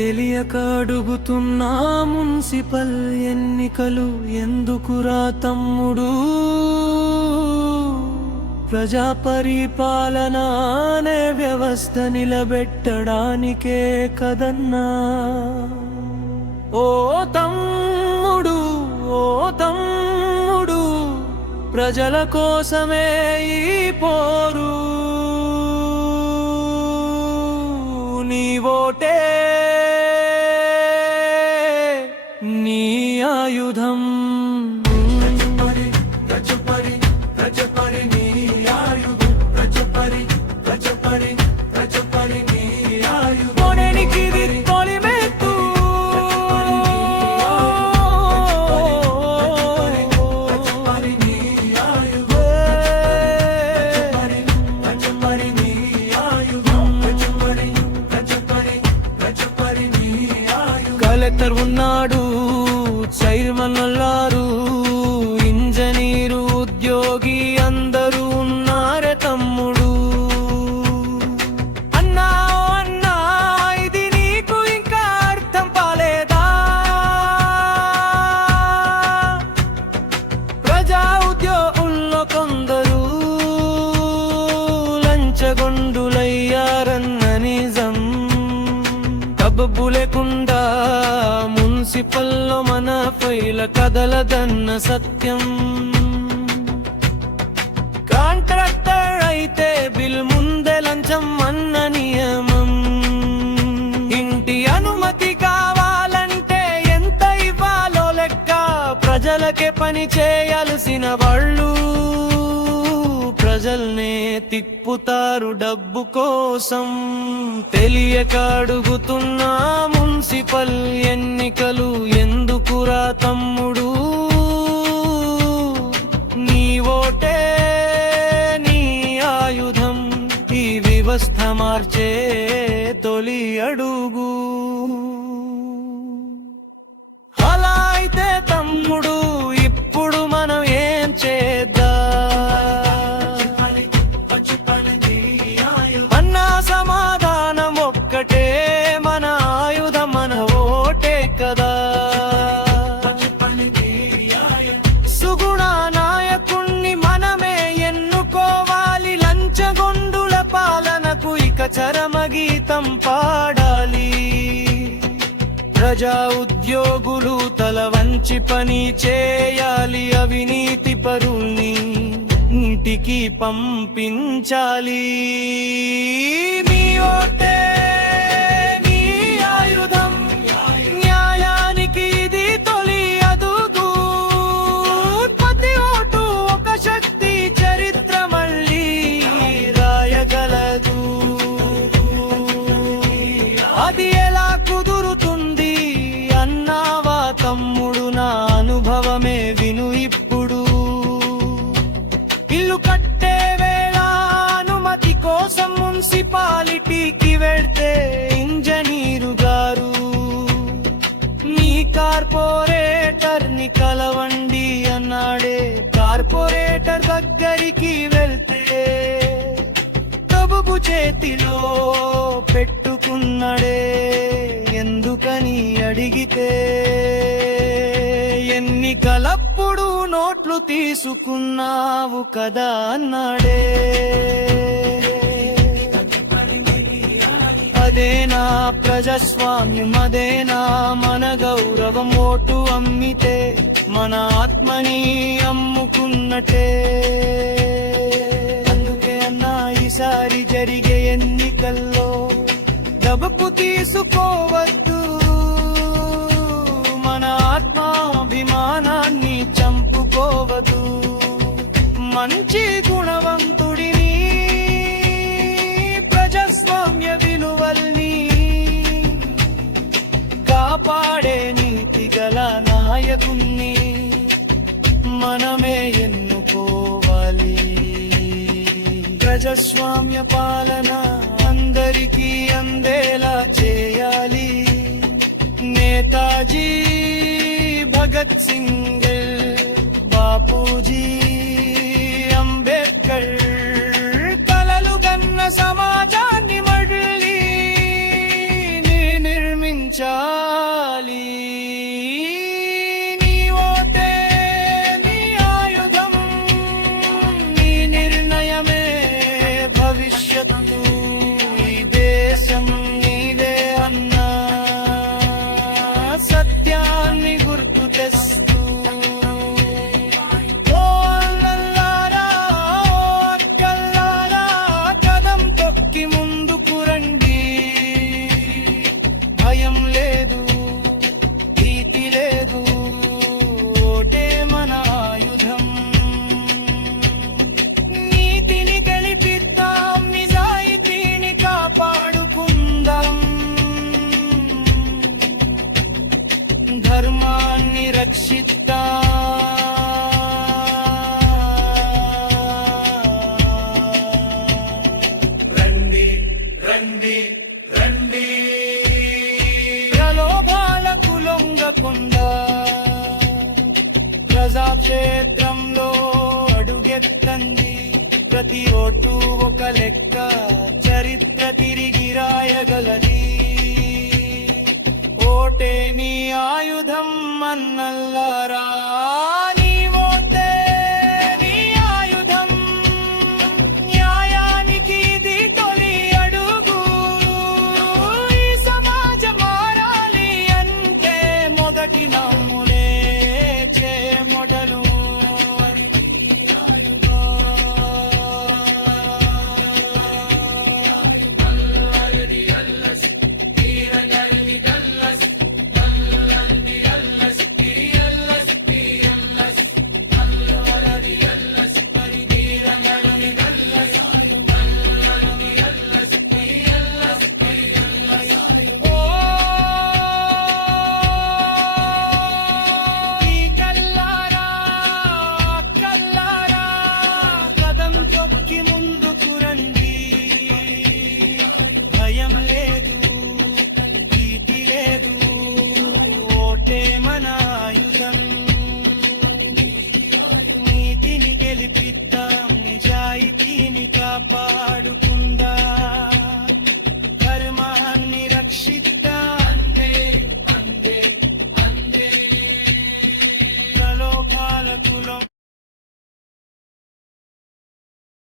తెలియక అడుగుతున్నా మున్సిపల్ ఎన్నికలు ఎందుకురా తమ్ముడు? ప్రజా పరిపాలన అనే వ్యవస్థ నిలబెట్టడానికే కదన్నా. ఓ తమ్ముడు, ఓ తమ్ముడు, ప్రజల కోసమే ఈ పోరు. నీ ఓటే నీ ఆయుధం. కలెక్టర్ ఉన్నాడు, చైర్మన్ ఉన్నారు, ఇంజనీరు, ఉద్యోగి అందరూ ఉన్నారే తమ్ముడు. అన్నా అన్నా ఇది నీకు ఇంకా అర్థం కాలేదా? ప్రజా ఉద్యోగుల్లో కొందరు లంచగొండులయ్యారన్న నిజం. డబ్బు లేకుండా మున్సిపల్లో మన ఫైల కదలదన్న సత్యం. కాంట్రాక్టర్ అయితే బిల్ ముందే లంచం అన్న నియమం. ఇంటి అనుమతి కావాలంటే ఎంత ఇవ్వాలో లెక్క. ప్రజలకే పని చేయాల్సిన వాళ్ళు ప్రజల్నే తిప్పుతారు డబ్బు కోసం. తెలియక అడుగుతున్నా మున్సిపల్ ఎన్నికలు ఎందుకురా తమ్ముడు? నీ ఓటే నీ ఆయుధం. ఈ వ్యవస్థ మార్చే తొలి అడుగు. అలా అయితే తమ్ముడు ఇప్పుడు మనం ఏం చేద్దాం? సమాధానం ఒక్కటే, మన ఆయుధం మన ఓటే కదా. సుగుణ నాయకుణ్ణి మనమే ఎన్నుకోవాలి. లంచగొండుల పాలనకు ఇక చరమగీతం పాడాలి. ప్రజా ఉద్యోగులు తల వంచి పని చేయాలి. అవినీతి పరుల్ని ఇంటికి పంపించాలి. నీ ఓటే నీ ఆయుధం. న్యాయానికి ఇది తొలి అదుగు. ప్రతి ఓటు ఒక శక్తి. చరిత్ర మళ్ళీ రాయగలదు. అది ఎలా కుదురుతుంది అన్నావా తమ్ముడు? నా అనుభవమే విను ఇప్పుడు. ఇల్లు కట్టే వేళ అనుమతి కోసం మున్సిపాలిటీకి వెళ్తే ఇంజనీరు గారు మీ కార్పొరేటర్ ని కలవండి అన్నాడే. కార్పొరేటర్ దగ్గరికి వెళ్తే డబ్బు చేతిలో పెట్టుకున్నాడే. ఎందుకని అడిగితే ఎన్నికలప్పుడు నోట్లు తీసుకున్నావు కదా అన్నాడే. అదేనా ప్రజాస్వామ్యం? అదేనా మన గౌరవం? ఓటు అమ్మితే మన ఆత్మని అమ్ముకున్నట్టే. అందుకే అన్నా ఈసారి జరిగే ఎన్నికల్లో డబ్బు తీసుకోవద్దు. మన ఆత్మాభిమానాన్ని చంపుకోవద్దు. మంచి గుణవంతుడిని, ప్రజాస్వామ్య విలువల్ని కాపాడే నీతి గల నాయకుణ్ణి మనమే ఎన్నుకోవాలి. ప్రజాస్వామ్య పాలన అందరికీ అందేలా చేయాలి. నేతాజీ, భగత్ సింగ్, బాపూజీ, అంబేద్కర్ కలలు గన్న సమాజాన్ని మళ్ళీ నిర్మించ క్షేత్రంలో అడుగెత్తండి, ప్రతి ఓటు ఒక లెక్క, చరిత్ర తిరిగి రాయగలది. ఓటే మీ ఆయుధం అన్నల్లారా, నీ ఓటే నీ ఆయుధం. న్యాయానికి ఇది తొలి అడుగు. ఈ సమాజం మారాలి అంటే మొదటి నమ్ముడే మొదలు. ముందుకు రండి, భయం లేదు, భీతి లేదు, ఓటే మన ఆయుధం. నీతిని గెలిపిద్దాం, నిజాయితీని కాపాడుకుందాం.